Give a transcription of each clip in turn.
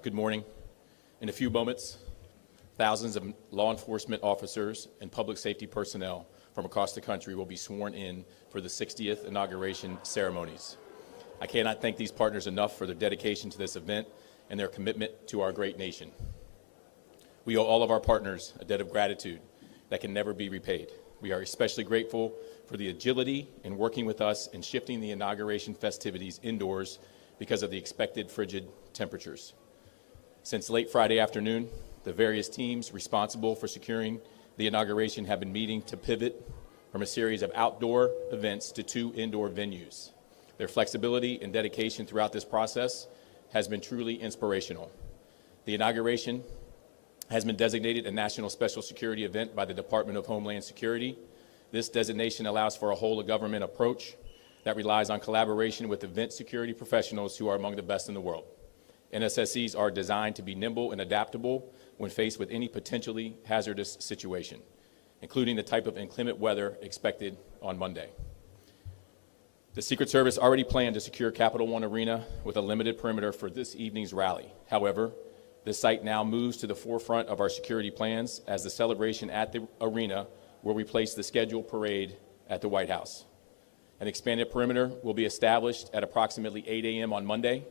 Good morning. In a few moments, thousands of law enforcement officers and public safety personnel from across the country will be sworn in for the 60th inauguration ceremonies. I cannot thank these partners enough for their dedication to this event and their commitment to our great nation. We owe all of our partners a debt of gratitude that can never be repaid. We are especially grateful for the agility in working with us in shifting the inauguration festivities indoors because of the expected frigid temperatures. Since late Friday afternoon, the various teams responsible for securing the inauguration have been meeting to pivot from a series of outdoor events to 2 indoor venues. Their flexibility and dedication throughout this process has been truly inspirational. The inauguration has been designated a national special security event by the Department of Homeland Security. This designation allows for a whole-of-government approach that relies on collaboration with event security professionals who are among the best in the world. NSSCs are designed to be nimble and adaptable when faced with any potentially hazardous situation, including the type of inclement weather expected on Monday. The Secret Service already planned to secure Capital One Arena with a limited perimeter for this evening's rally. However, this site now moves to the forefront of our security plans as the celebration at the arena will replace the scheduled parade at the White House. An expanded perimeter will be established at approximately 8 a.m. on Monday.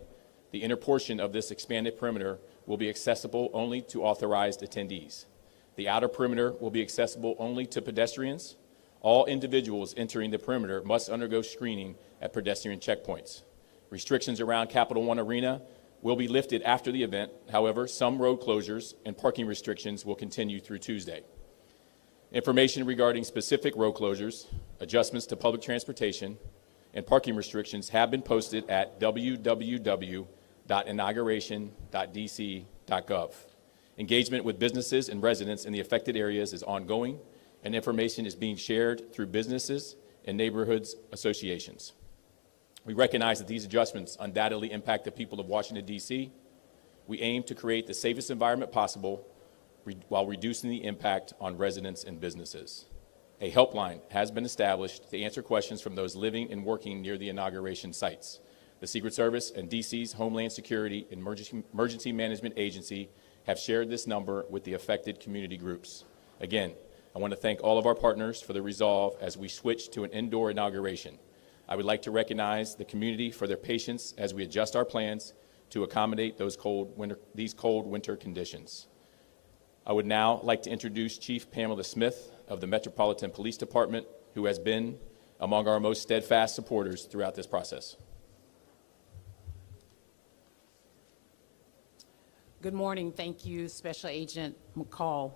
The inner portion of this expanded perimeter will be accessible only to authorized attendees. The outer perimeter will be accessible only to pedestrians. All individuals entering the perimeter must undergo screening at pedestrian checkpoints. Restrictions around Capital One Arena will be lifted after the event. However, some road closures and parking restrictions will continue through Tuesday. Information regarding specific road closures, adjustments to public transportation, and parking restrictions have been posted at www.inauguration.dc.gov. Engagement with businesses and residents in the affected areas is ongoing, and information is being shared through businesses and neighborhoods associations. We recognize that these adjustments undoubtedly impact the people of Washington, D.C. We aim to create the safest environment possible while reducing the impact on residents and businesses. A helpline has been established to answer questions from those living and working near the inauguration sites. The Secret Service and D.C.'s Homeland Security and Emergency Management Agency have shared this number with the affected community groups. Again, I want to thank all of our partners for their resolve as we switch to an indoor inauguration. I would like to recognize the community for their patience as we adjust our plans to accommodate these cold winter conditions. I would now like to introduce Chief Pamela Smith of the Metropolitan Police Department, who has been among our most steadfast supporters throughout this process. Good morning. Thank you, Special Agent McCall.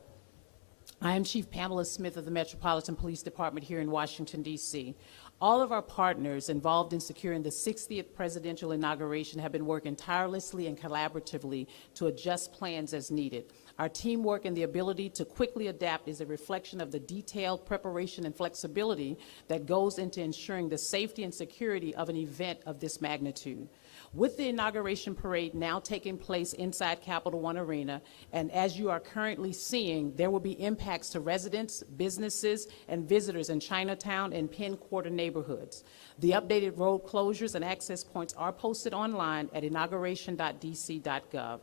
I am Chief Pamela Smith of the Metropolitan Police Department here in Washington, D.C. All of our partners involved in securing the 60th presidential inauguration have been working tirelessly and collaboratively to adjust plans as needed. Our teamwork and the ability to quickly adapt is a reflection of the detailed preparation and flexibility that goes into ensuring the safety and security of an event of this magnitude. With the inauguration parade now taking place inside Capital One Arena, and as you are currently seeing, there will be impacts to residents, businesses, and visitors in Chinatown and Penn Quarter neighborhoods. The updated road closures and access points are posted online at inauguration.dc.gov.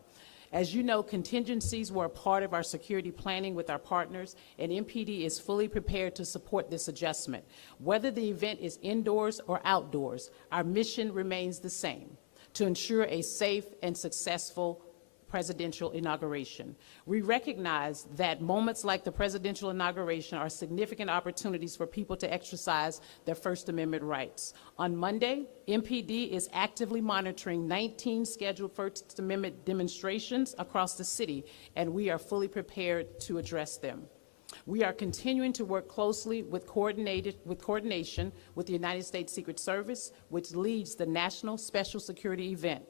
As you know, contingencies were a part of our security planning with our partners, and MPD is fully prepared to support this adjustment. Whether the event is indoors or outdoors, our mission remains the same: to ensure a safe and successful presidential inauguration. We recognize that moments like the presidential inauguration are significant opportunities for people to exercise their First Amendment rights. On Monday, MPD is actively monitoring 19 scheduled First Amendment demonstrations across the city, and we are fully prepared to address them. We are continuing to work closely with coordination with the United States Secret Service, which leads the National Special Security event.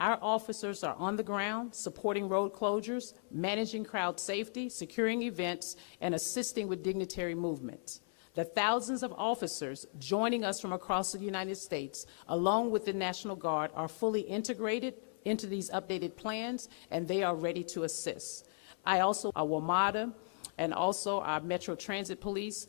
Our officers are on the ground supporting road closures, managing crowd safety, securing events, and assisting with dignitary movements. The thousands of officers joining us from across the United States, along with the National Guard, are fully integrated into these updated plans, and they are ready to assist. I also, our WMATA, and also our Metro Transit Police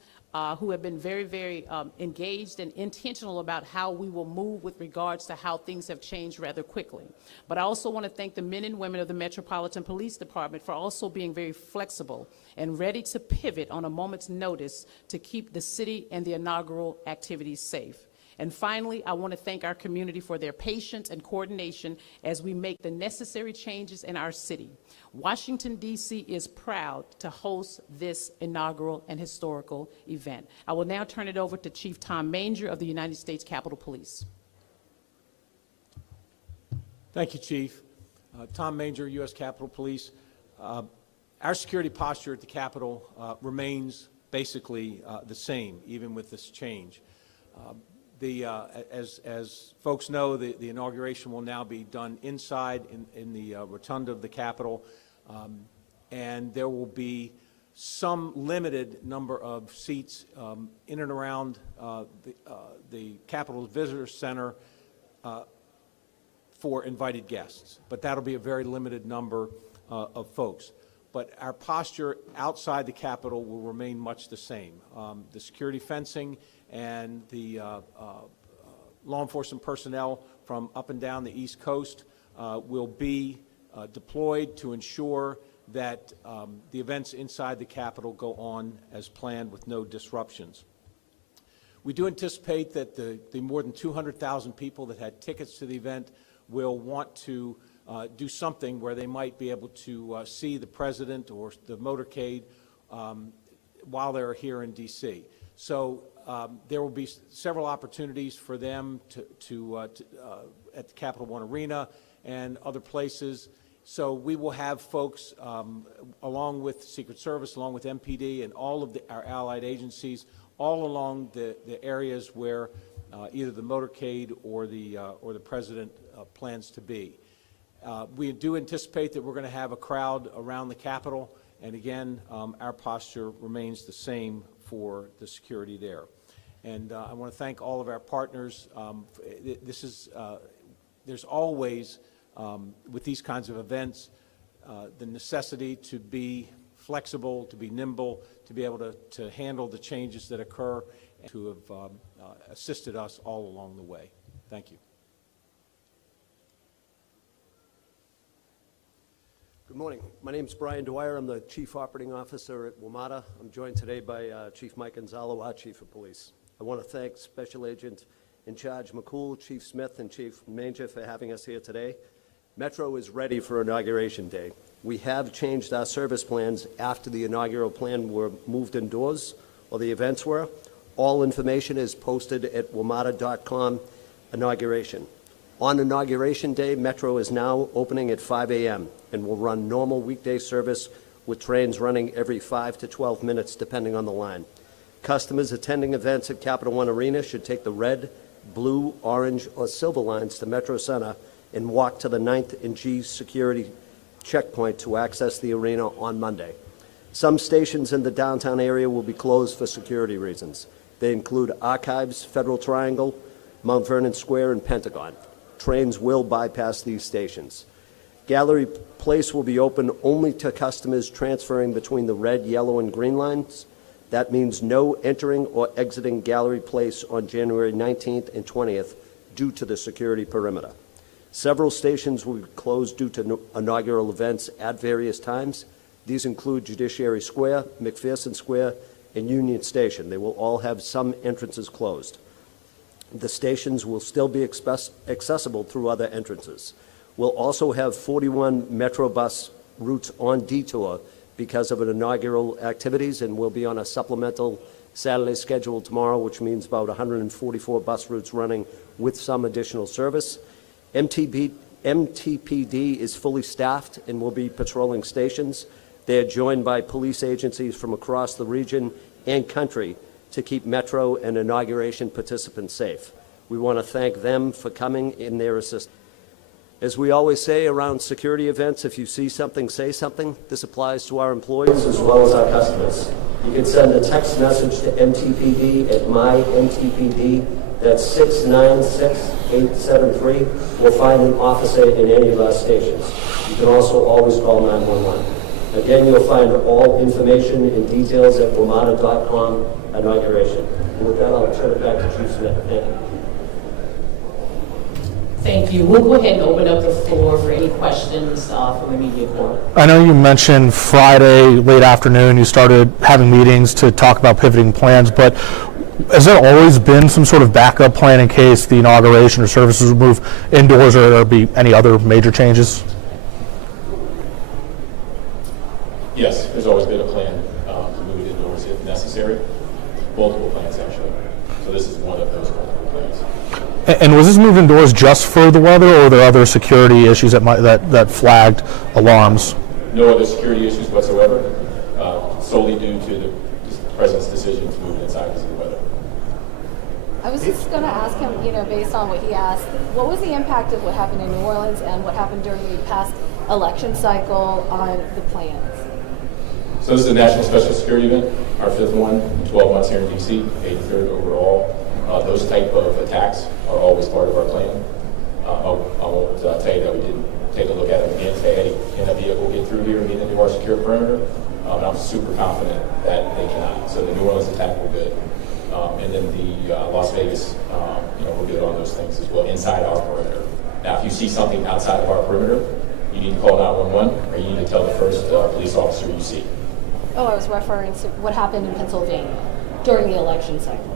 who have been very, very engaged and intentional about how we will move with regards to how things have changed rather quickly. But I also want to thank the men and women of the Metropolitan Police Department for also being very flexible and ready to pivot on a moment's notice to keep the city and the inaugural activities safe. And finally, I want to thank our community for their patience and coordination as we make the necessary changes in our city. Washington, D.C. is proud to host this inaugural and historical event. I will now turn it over to Chief Tom Manger of the United States Capitol Police. Thank you, Chief. Tom Manger, U.S. Capitol Police. Our security posture at the Capitol remains basically the same, even with this change. As folks know, the inauguration will now be done inside in the rotunda of the Capitol, and there will be some limited number of seats in and around the Capitol Visitor Center for invited guests, but that'll be a very limited number of folks. But our posture outside the Capitol will remain much the same. The security fencing and the law enforcement personnel from up and down the East Coast will be deployed to ensure that the events inside the Capitol go on as planned with no disruptions. We do anticipate that the more than 200,000 people that had tickets to the event will want to do something where they might be able to see the President or the motorcade while they're here in D.C. So there will be several opportunities for them at the Capital One Arena and other places. So we will have folks, along with Secret Service, along with MPD, and all of our allied agencies, all along the areas where either the motorcade or the President plans to be. We do anticipate that we're going to have a crowd around the Capitol, and again, our posture remains the same for the security there. And I want to thank all of our partners. There's always, with these kinds of events, the necessity to be flexible, to be nimble, to be able to handle the changes that occur, and to have assisted us all along the way. Thank you. Good morning. My name is Brian Dwyer. I'm the Chief Operating Officer at WMATA. I'm joined today by Chief Mike Gonzalo, our Chief of Police. I want to thank Special Agent in Charge McCool, Chief Smith, and Chief Manger for having us here today. Metro is ready for Inauguration Day. We have changed our service plans after the inaugural plan were moved indoors, or the events were. All information is posted at WMATA.com inauguration. On Inauguration Day, Metro is now opening at 5 a.m. and will run normal weekday service with trains running every 5 to 12 minutes depending on the line. Customers attending events at Capital One Arena should take the red, blue, orange, or silver lines to Metro Center and walk to the 9th and G security checkpoint to access the arena on Monday. Some stations in the downtown area will be closed for security reasons. They include Archives, Federal Triangle, Mount Vernon Square, and Pentagon. Trains will bypass these stations. Gallery Place will be open only to customers transferring between the red, yellow, and green lines. That means no entering or exiting Gallery Place on January 19th and 20th due to the security perimeter. Several stations will be closed due to inaugural events at various times. These include Judiciary Square, McPherson Square, and Union Station. They will all have some entrances closed. The stations will still be accessible through other entrances. We'll also have 41 Metro bus routes on detour because of an inaugural activities, and we'll be on a supplemental Saturday schedule tomorrow, which means about 144 bus routes running with some additional service. MTPD is fully staffed and will be patrolling stations. They are joined by police agencies from across the region and country to keep Metro and inauguration participants safe. We want to thank them for coming in their assistance. As we always say around security events, if you see something, say something. This applies to our employees as well as our customers. You can send a text message to MTPD at MyMTPD. That's 696-873. We'll find an officer in any of our stations. You can also always call 911. Again, you'll find all information and details at WMATA.com inauguration. And with that, I'll turn it back to Chief Smith. Thank you. Thank you. We'll go ahead and open up the floor for any questions from the media corps. I know you mentioned Friday, late afternoon, you started having meetings to talk about pivoting plans, but has there always been some sort of backup plan in case the inauguration or services would move indoors, or there be any other major changes? Yes, there's always been a plan to move it indoors if necessary. Multiple plans, actually. So this is one of those multiple plans. And was this moved indoors just for the weather, or were there other security issues that flagged alarms? No other security issues whatsoever, solely due to the President's decision to move it inside because of the weather. I was just going to ask him, based on what he asked, what was the impact of what happened in New Orleans and what happened during the past election cycle on the plans? So this is a national special security event, our 5th one in 12 months here in D.C., 83rd overall. Those type of attacks are always part of our plan. I won't tell you that we didn't take a look at them again, say, hey, can a vehicle get through here and get into our secure perimeter? And I'm super confident that they cannot. So the New Orleans attack, we're good. And then the Las Vegas, we're good on those things as well, inside our perimeter. Now, if you see something outside of our perimeter, you need to call 911, or you need to tell the first police officer you see. Oh, I was referring to what happened in Pennsylvania during the election cycle.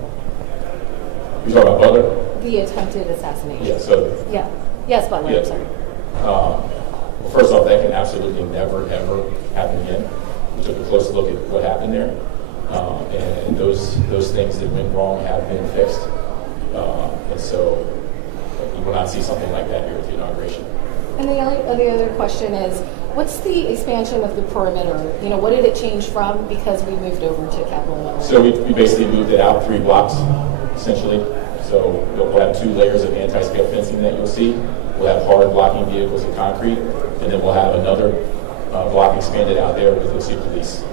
You're talking about Butler? The attempted assassination. Yeah, so. Yeah. Yes, Butler, Yeah. I'm sorry. Well, first off, that can absolutely never, ever happen again. We took a close look at what happened there. And those things that went wrong have been fixed. And so you will not see something like that here at the inauguration. And the other question is, what's the expansion of the perimeter? What did it change from because we moved over to Capitol Hill? So we basically moved it out 3 blocks, essentially. So we'll have 2 layers of anti-scale fencing that you'll see. We'll have hard blocking vehicles of concrete, and then we'll have another block expanded out there with the secret police.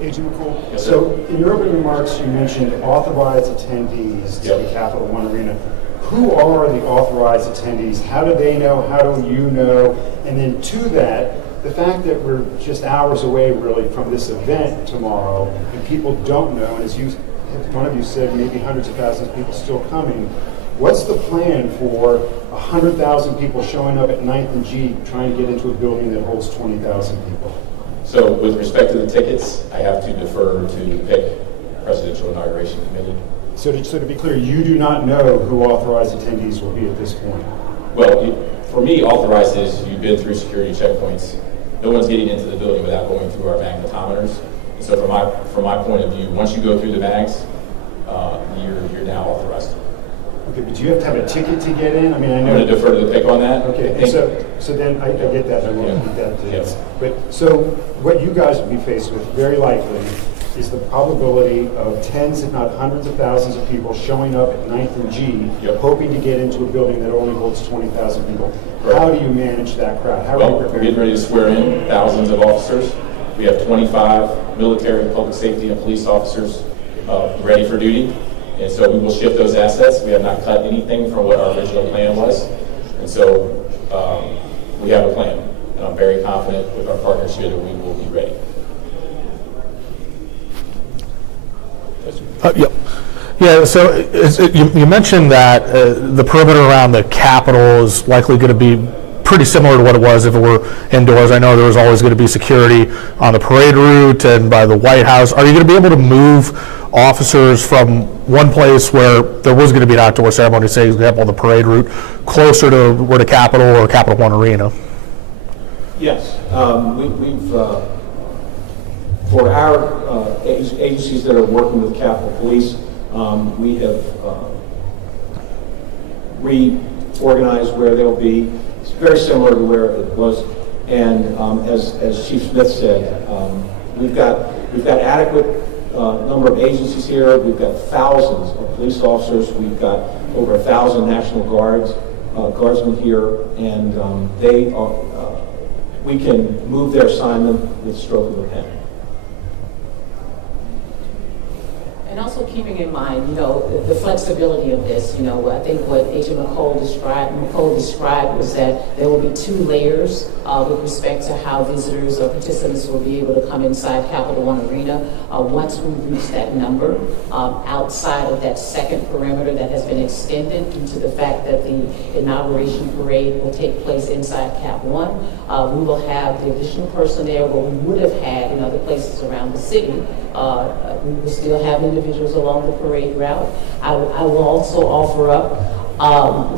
Agent McCool. Yes, sir. So in your opening remarks, you mentioned authorized attendees to Yep. the Capital One Arena. Who are the authorized attendees? How do they know? How do you know? And then to that, the fact that we're just hours away really from this event tomorrow, and people don't know, and as one of you said, maybe hundreds of thousands of people still coming. What's the plan for 100,000 people showing up at 9th and G trying to get into a building that holds 20,000 people? So with respect to the tickets, I have to defer to the PIC, Presidential Inauguration Committee. So to be clear, you do not know who authorized attendees will be at this point? Well, for me, authorized is you've been through security checkpoints. No one's getting into the building without going through our magnetometers. And so from my point of view, once you go through the mags, you're now authorized. Okay, but do you have to have a ticket to get in? I mean, I I'm know. going to defer to the PIC on that. Okay, and so then I get that. I won't Yeah. repeat that. Yes. But so what you guys will be faced with, very likely, is the probability of tens, if not hundreds of thousands of people showing up at 9th and G, Yep. hoping to get into a building that only holds 20,000 people. Right. How do you manage that crowd? How are Well, you we're prepared? getting ready to swear in thousands of officers. We have 25 military, public safety, and police officers ready for duty. And so we will shift those assets. We have not cut anything from what our original plan was. And so we have a plan. And I'm very confident with our partners here that we will be ready. Yeah, so you mentioned that the perimeter around the Capitol is likely going to be pretty similar to what it was if it were indoors. I know there was always going to be security on the parade route and by the White House. Are you going to be able to move officers from one place where there was going to be an outdoor ceremony, say, for example, on the parade route, closer to where the Capitol or Capital One Arena? Yes, for our agencies that are working with Capitol Police, we have reorganized where they'll be. It's very similar to where it was. And as Chief Smith said, we've got adequate number of agencies here. We've got thousands of police officers. We've got over 1,000 National Guardsmen here, and they are. We can move their assignment with the stroke of a pen. And And also keeping in mind, the flexibility of this, I think what Agent McCole described was that there will be 2 layers with respect to how visitors or participants will be able to come inside Capital One Arena once we reach that number. Outside of that second perimeter that has been extended due to the fact that the inauguration parade will take place inside Cap One, we will have the additional personnel what we would have had in other places around the city. We will still have individuals along the parade route. I will also offer up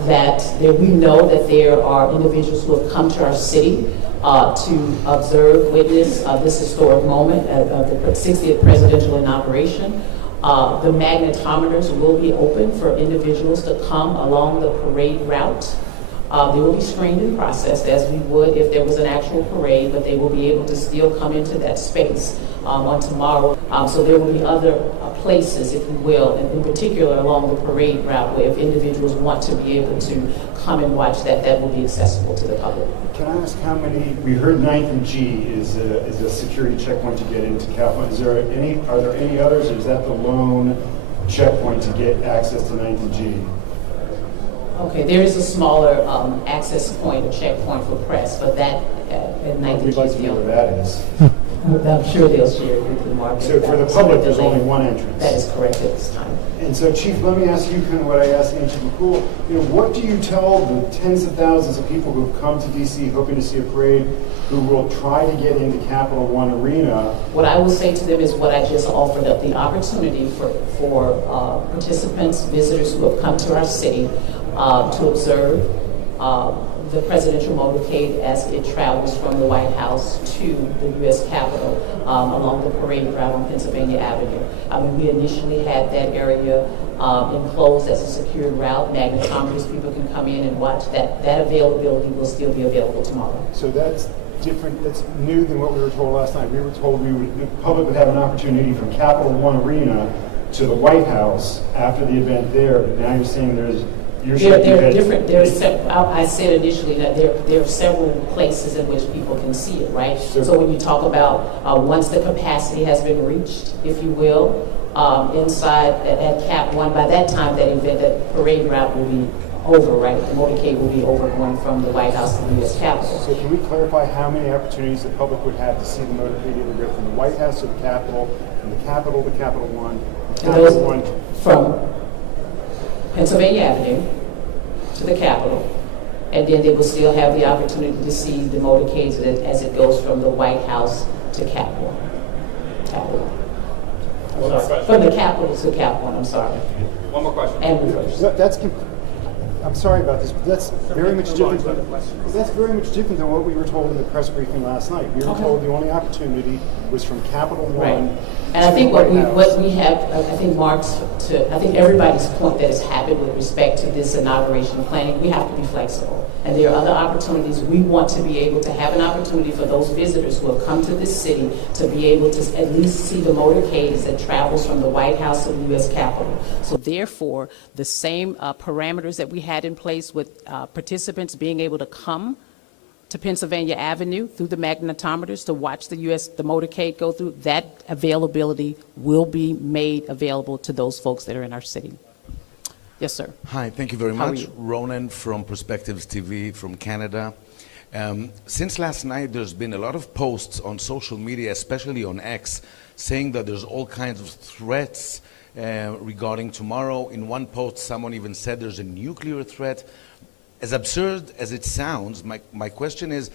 that we know that there are individuals who have come to our city to observe, witness this historic moment of the 60th presidential inauguration. The magnetometers will be open for individuals to come along the parade route. They will be screened and processed as we would if there was an actual parade, but they will be able to still come into that space on tomorrow. So there will be other places, if you will, in particular along the parade route, where if individuals want to be able to come and watch that will be accessible to the public. Can I ask how many, we heard 9th and G is a security checkpoint to get into Capitol. Are there any others, or is that the lone checkpoint to get access to 9th and G? Okay, there is a smaller access point, a checkpoint for press, but that at 9th and We'd G like is to the know only. where that is. I'm sure they'll share it with the market. So for the public, there's only one entrance. That is correct at this time. And so, Chief, let me ask you kind of what I asked Agent McCool. What do you tell the tens of thousands of people who have come to D.C. hoping to see a parade, who will try to get into Capital One Arena? What I will say to them is what I just offered up, the opportunity for participants, visitors who have come to our city to observe the presidential motorcade as it travels from the White House to the U.S. Capitol along the parade route on Pennsylvania Avenue. We initially had that area enclosed as a secured route. Magnetometers, people can come in and watch that. That availability will still be available tomorrow. So that's different, that's new than what we were told last night. We were told the public would have an opportunity from Capital One Arena to the White House after the event there, but now you're saying there are different. I said initially that there are several places in which people can see it, right? So when you talk about once the capacity has been reached, if you will, inside at Cap One, by that time that parade route will be over, right? The motorcade will be over going from the White House to the U.S. Capitol. So can we clarify how many opportunities the public would have to see the motorcade either go from the White House to the Capitol, from the Capitol to Capital One, from Pennsylvania Avenue to the Capitol, and then they will still have the opportunity to see the motorcades as it goes from the White House to Capitol. From the Capitol to Capitol, I'm sorry. One more question. And reverse. I'm sorry about this, but that's very much different. That's very much different than what we were told in the press briefing last night. We were told the only opportunity was from Capital One. Right. And I think what we have, I think I think everybody's point that has happened with respect to this inauguration planning, we have to be flexible. And there are other opportunities. We want to be able to have an opportunity for those visitors who have come to this city to be able to at least see the motorcades that travels from the White House to the U.S. Capitol. So therefore, the same parameters that we had in place with participants being able to come to Pennsylvania Avenue through the magnetometers to watch the motorcade go through, that availability will be made available to those folks that are in our city. Yes, sir. Hi, thank you very How are much. you? Ronan from Perspectives TV from Canada. Since last night, there's been a lot of posts on social media, especially on X, saying that there's all kinds of threats regarding tomorrow. In one post, someone even said there's a nuclear threat. As absurd as it sounds, my question is,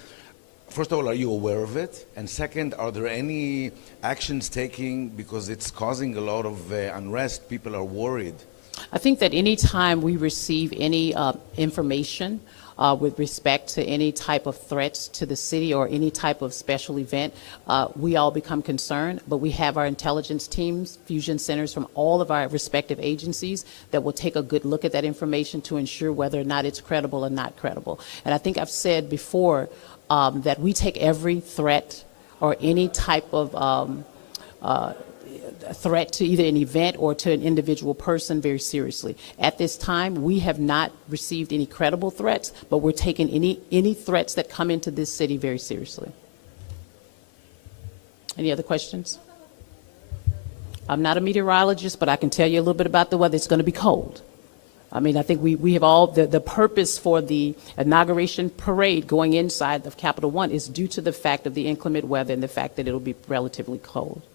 first of all, are you aware of it? And second, are there any actions taken because it's causing a lot of unrest? People are worried. I think that any time we receive any information with respect to any type of threats to the city or any type of special event, we all become concerned, but we have our intelligence teams, fusion centers from all of our respective agencies that will take a good look at that information to ensure whether or not it's credible or not credible. And I think I've said before that we take every threat or any type of threat to either an event or to an individual person very seriously. At this time, we have not received any credible threats, but we're taking any threats that come into this city very seriously. Any other questions? I'm not a meteorologist, but I can tell you a little bit about the weather. It's going to be cold. I mean, I think we have all, the purpose for the inauguration parade going inside of Capital One is due to the fact of the inclement weather and the fact that it'll be relatively cold.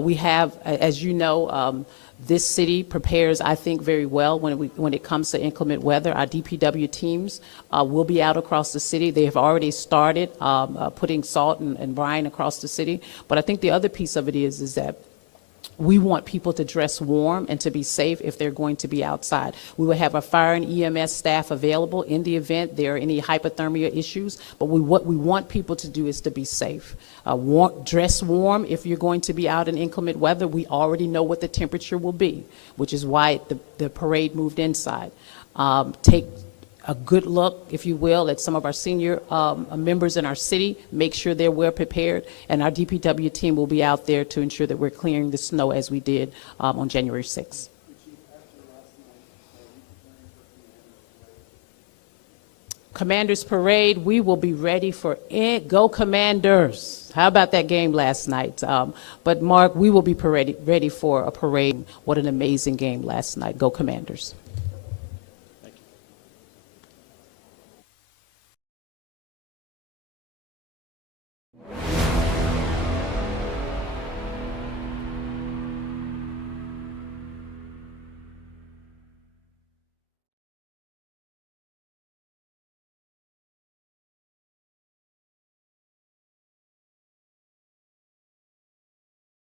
We have, as you know, this city prepares, I think, very well when it comes to inclement weather. Our DPW teams will be out across the city. They have already started putting salt and brine across the city. But I think the other piece of it is that we want people to dress warm and to be safe if they're going to be outside. We will have our fire and EMS staff available in the event there are any hypothermia issues, but what we want people to do is to be safe. Dress warm if you're going to be out in inclement weather. We already know what the temperature will be, which is why the parade moved inside. Take a good look, if you will, at some of our senior members in our city, make sure they're well prepared, and our DPW team will be out there to ensure that we're clearing the snow as we did on January 6th. Commanders Parade, we will be ready for it. Go Commanders. How about that game last night? But Mark, we will be ready for a parade. What an amazing game last night. Go Commanders.